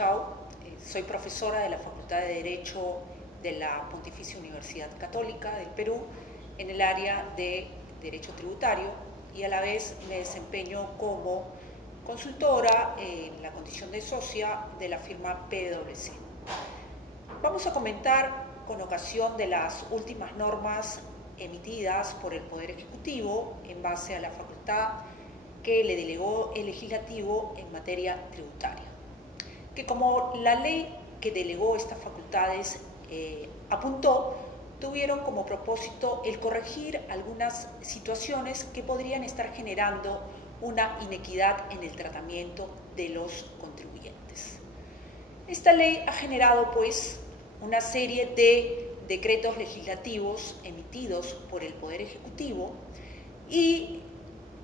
Chau, soy profesora de la Facultad de Derecho de la Pontificia Universidad Católica del Perú en el área de Derecho Tributario y a la vez me desempeño como consultora en la condición de socia de la firma PwC. Vamos a comentar con ocasión de las últimas normas emitidas por el Poder Ejecutivo en base a la facultad que le delegó el Legislativo en materia tributaria, que como la ley que delegó estas facultades apuntó, tuvieron como propósito el corregir algunas situaciones que podrían estar generando una inequidad en el tratamiento de los contribuyentes. Esta ley ha generado, pues, una serie de decretos legislativos emitidos por el Poder Ejecutivo y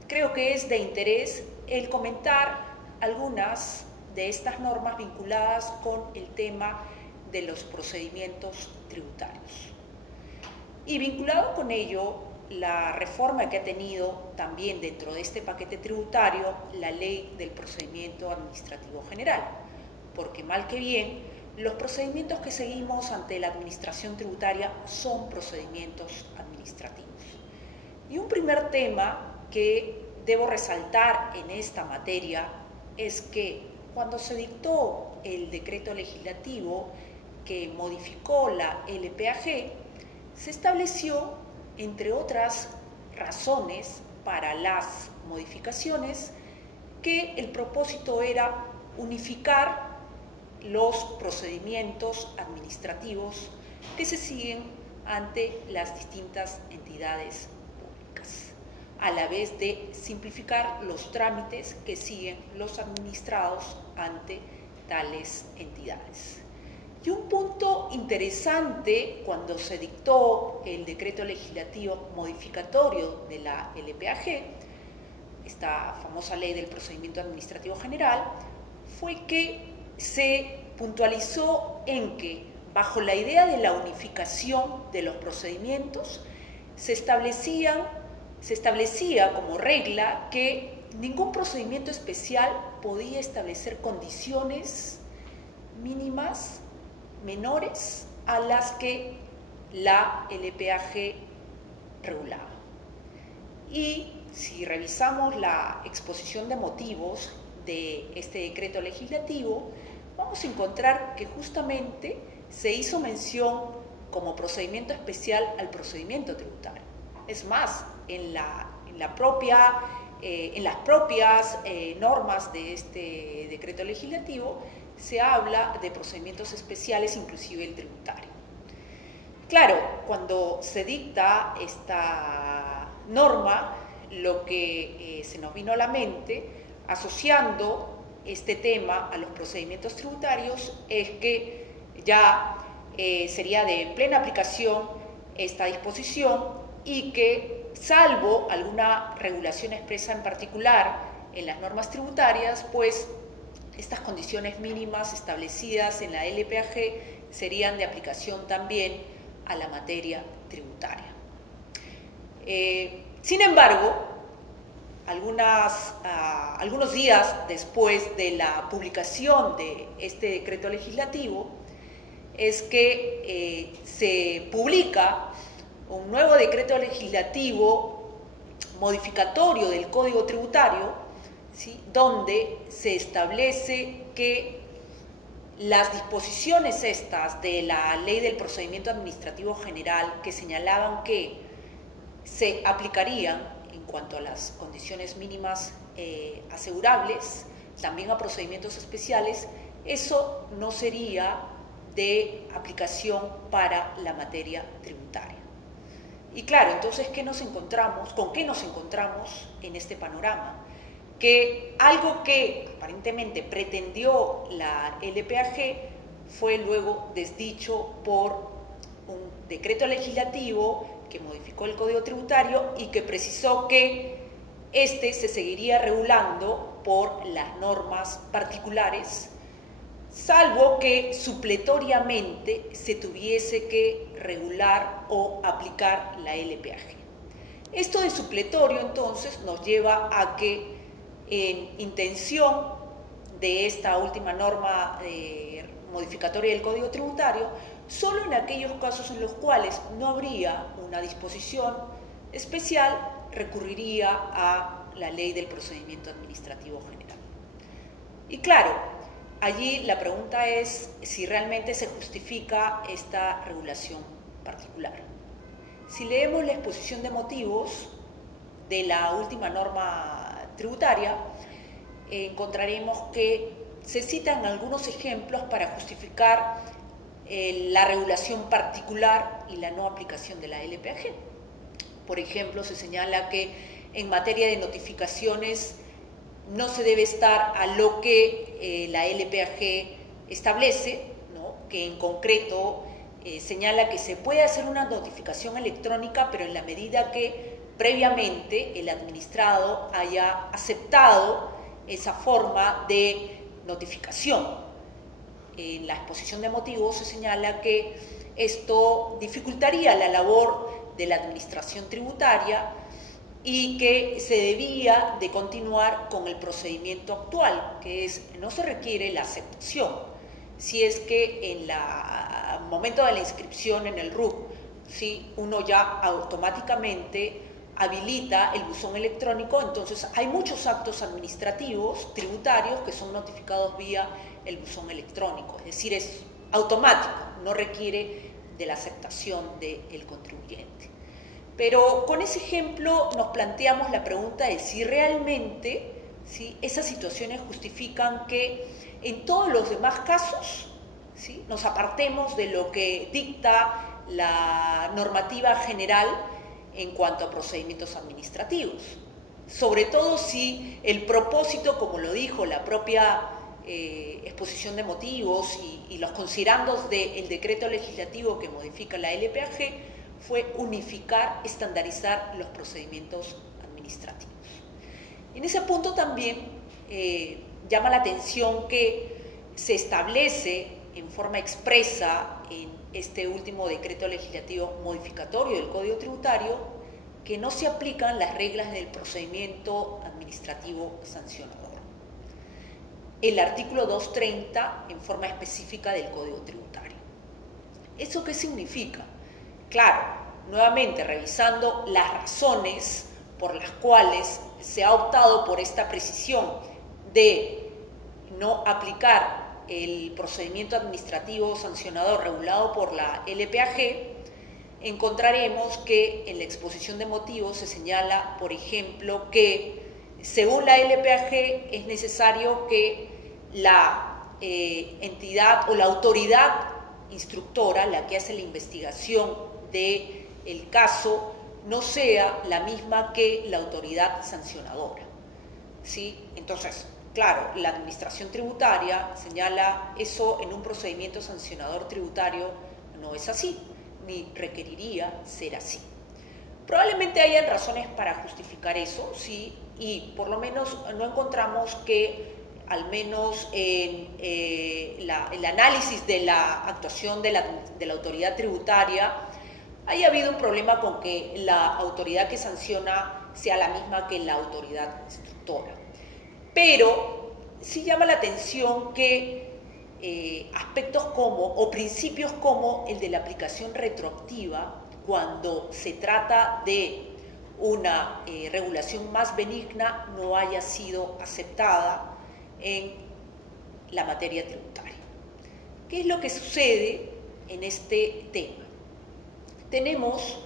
creo que es de interés el comentar algunas de estas normas vinculadas con el tema de los procedimientos tributarios. Y vinculado con ello, la reforma que ha tenido también dentro de este paquete tributario la Ley del Procedimiento Administrativo General, porque mal que bien, los procedimientos que seguimos ante la administración tributaria son procedimientos administrativos. Y un primer tema que debo resaltar en esta materia es que cuando se dictó el decreto legislativo que modificó la LPAG, se estableció, entre otras razones para las modificaciones, que el propósito era unificar los procedimientos administrativos que se siguen ante las distintas entidades públicas, a la vez de simplificar los trámites que siguen los administrados ante tales entidades. Y un punto interesante cuando se dictó el decreto legislativo modificatorio de la LPAG, esta famosa Ley del Procedimiento Administrativo General, fue que se puntualizó en que, bajo la idea de la unificación de los procedimientos, se establecía como regla que ningún procedimiento especial podía establecer condiciones mínimas menores a las que la LPAG regulaba. Y si revisamos la exposición de motivos de este decreto legislativo, vamos a encontrar que justamente se hizo mención como procedimiento especial al procedimiento tributario. Es más, en las propias normas de este decreto legislativo se habla de procedimientos especiales, inclusive el tributario. Claro, cuando se dicta esta norma, lo que se nos vino a la mente, asociando este tema a los procedimientos tributarios, es que ya sería de plena aplicación esta disposición y que, salvo alguna regulación expresa en particular en las normas tributarias, pues estas condiciones mínimas establecidas en la LPAG serían de aplicación también a la materia tributaria. Sin embargo, algunos días después de la publicación de este decreto legislativo, es que se publica un nuevo decreto legislativo modificatorio del Código Tributario, ¿sí?, donde se establece que las disposiciones estas de la Ley del Procedimiento Administrativo General, que señalaban que se aplicarían en cuanto a las condiciones mínimas asegurables, también a procedimientos especiales, eso no sería de aplicación para la materia tributaria. Y claro, entonces, ¿con qué nos encontramos en este panorama? Que algo que aparentemente pretendió la LPAG fue luego desdicho por un decreto legislativo que modificó el Código Tributario y que precisó que este se seguiría regulando por las normas particulares, salvo que supletoriamente se tuviese que regular o aplicar la LPAG. Esto de supletorio, entonces, nos lleva a que en intención de esta última norma modificatoria del Código Tributario solo en aquellos casos en los cuales no habría una disposición especial, recurriría a la Ley del Procedimiento Administrativo General. Y claro, allí la pregunta es si realmente se justifica esta regulación particular. Si leemos la exposición de motivos de la última norma tributaria, encontraremos que se citan algunos ejemplos para justificar la regulación particular y la no aplicación de la LPAG. Por ejemplo, se señala que en materia de notificaciones no se debe estar a lo que la LPAG establece, ¿no? Que en concreto señala que se puede hacer una notificación electrónica, pero en la medida que previamente el administrado haya aceptado esa forma de notificación. En la exposición de motivos se señala que esto dificultaría la labor de la administración tributaria y que se debía de continuar con el procedimiento actual, que es, no se requiere la aceptación. Si es que en el momento de la inscripción en el RUC, ¿sí? Uno ya automáticamente habilita el buzón electrónico, entonces hay muchos actos administrativos, tributarios, que son notificados vía el buzón electrónico, es decir, es automático, no requiere de la aceptación del contribuyente. Pero con ese ejemplo nos planteamos la pregunta de si realmente, ¿sí?, esas situaciones justifican que en todos los demás casos, ¿sí?, nos apartemos de lo que dicta la normativa general en cuanto a procedimientos administrativos. Sobre todo si el propósito, como lo dijo la propia exposición de motivos y los considerandos del decreto legislativo que modifica la LPAG, fue unificar, estandarizar los procedimientos administrativos. En ese punto también llama la atención que se establece en forma expresa en este último decreto legislativo modificatorio del Código Tributario que no se aplican las reglas del procedimiento administrativo sancionador. El artículo 230 en forma específica del Código Tributario. ¿Eso qué significa? Claro, nuevamente revisando las razones por las cuales se ha optado por esta precisión de no aplicar el procedimiento administrativo sancionador regulado por la LPAG, encontraremos que en la exposición de motivos se señala, por ejemplo, que según la LPAG es necesario que la entidad o la autoridad instructora, la que hace la investigación del caso, no sea la misma que la autoridad sancionadora, ¿sí? Entonces, claro, la administración tributaria señala eso en un procedimiento sancionador tributario no es así, ni requeriría ser así. Probablemente hayan razones para justificar eso, sí, y por lo menos no encontramos que, al menos en el análisis de la actuación de la autoridad tributaria, haya habido un problema con que la autoridad que sanciona sea la misma que la autoridad instructora. Pero sí llama la atención que aspectos como, o principios como el de la aplicación retroactiva, cuando se trata de una regulación más benigna, no haya sido aceptada en la materia tributaria. ¿Qué es lo que sucede en este tema? Tenemos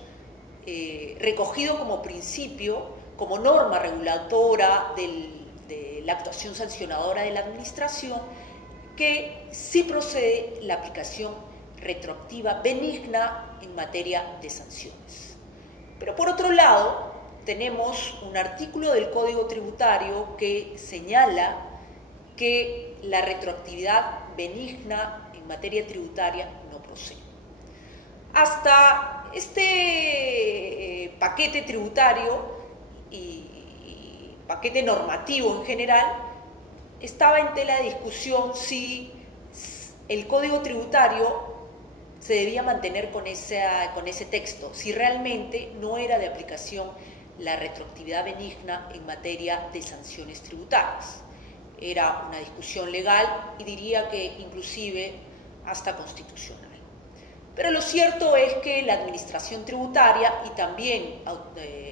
recogido como principio, como norma reguladora de la actuación sancionadora de la administración, que sí procede la aplicación retroactiva benigna en materia de sanciones. Pero por otro lado, tenemos un artículo del Código Tributario que señala que la retroactividad benigna en materia tributaria no procede. Hasta este paquete tributario y paquete normativo en general estaba en tela de discusión si el Código Tributario se debía mantener con ese texto, si realmente no era de aplicación la retroactividad benigna en materia de sanciones tributarias. era una discusión legal y diría que inclusive hasta constitucional. Pero lo cierto es que la administración tributaria y también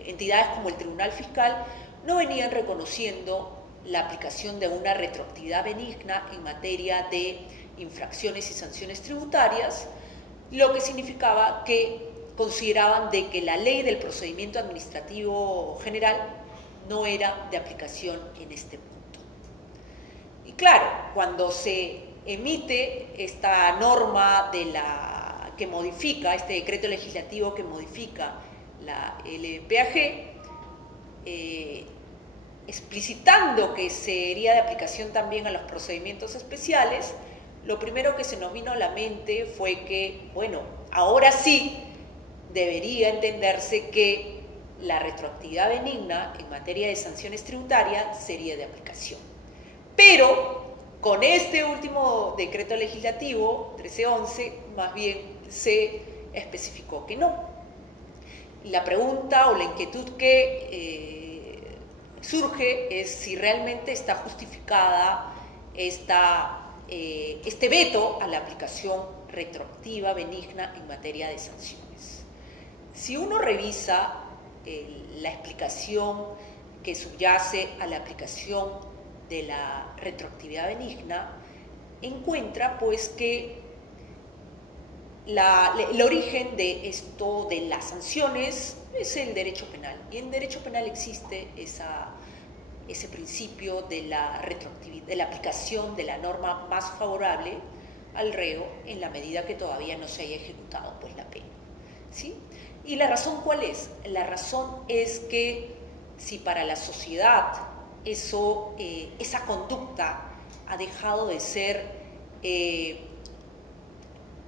entidades como el Tribunal Fiscal no venían reconociendo la aplicación de una retroactividad benigna en materia de infracciones y sanciones tributarias, lo que significaba que consideraban de que la ley del procedimiento administrativo general no era de aplicación en este punto. Y claro, cuando se emite esta norma que modifica, este decreto legislativo que modifica la LPAG, explicitando que sería de aplicación también a los procedimientos especiales, lo primero que se nos vino a la mente fue que, bueno, ahora sí debería entenderse que la retroactividad benigna en materia de sanciones tributarias sería de aplicación. Pero con este último decreto legislativo, 1311, más bien se especificó que no. La pregunta o la inquietud que surge es si realmente está justificada este veto a la aplicación retroactiva benigna en materia de sanciones. Si uno revisa la explicación que subyace a la aplicación de la retroactividad benigna, encuentra pues que el origen de esto de las sanciones es el derecho penal, y en derecho penal existe ese principio de la retroactividad, de la aplicación de la norma más favorable al reo en la medida que todavía no se haya ejecutado pues la pena, ¿sí? ¿Y la razón cuál es? La razón es que si para la sociedad esa conducta ha dejado de ser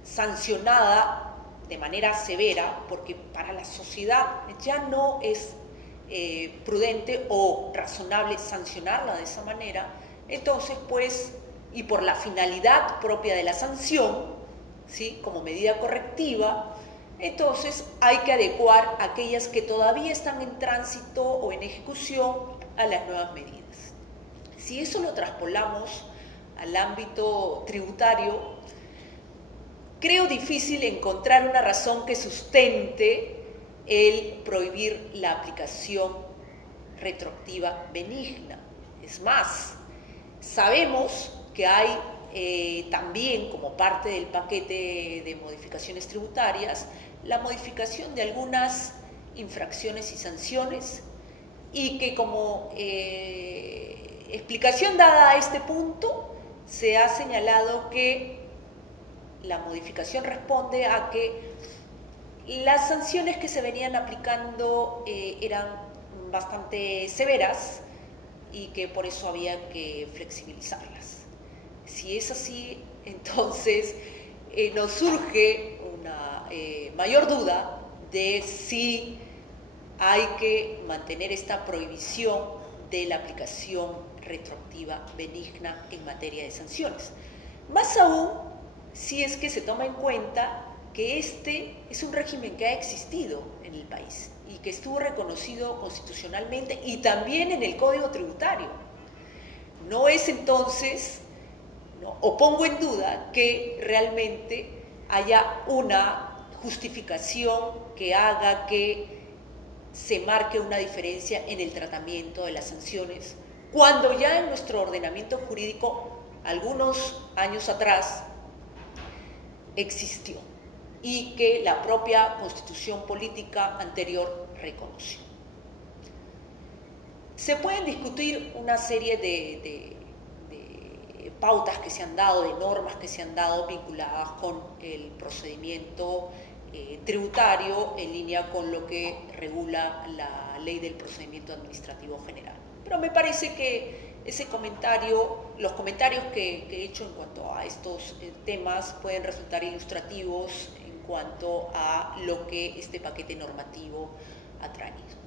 sancionada de manera severa, porque para la sociedad ya no es prudente o razonable sancionarla de esa manera, entonces pues, y por la finalidad propia de la sanción, ¿sí?, como medida correctiva, entonces hay que adecuar aquellas que todavía están en tránsito o en ejecución a las nuevas medidas. Si eso lo traspolamos al ámbito tributario, creo difícil encontrar una razón que sustente el prohibir la aplicación retroactiva benigna. Es más, sabemos que hay también, como parte del paquete de modificaciones tributarias, la modificación de algunas infracciones y sanciones, y que como explicación dada a este punto, se ha señalado que la modificación responde a que las sanciones que se venían aplicando eran bastante severas y que por eso había que flexibilizarlas. Si es así, entonces nos surge una mayor duda de si hay que mantener esta prohibición de la aplicación retroactiva benigna en materia de sanciones. Más aún, si es que se toma en cuenta que este es un régimen que ha existido en el país y que estuvo reconocido constitucionalmente y también en el Código Tributario. No es entonces, o pongo en duda que realmente haya una justificación que haga que se marque una diferencia en el tratamiento de las sanciones, cuando ya en nuestro ordenamiento jurídico, algunos años atrás, existió y que la propia Constitución política anterior reconoció. Se pueden discutir una serie de pautas que se han dado, de normas que se han dado vinculadas con el procedimiento tributario en línea con lo que regula la Ley del Procedimiento Administrativo General. Pero me parece que los comentarios que he hecho en cuanto a estos temas pueden resultar ilustrativos en cuanto a lo que este paquete normativo ha traído.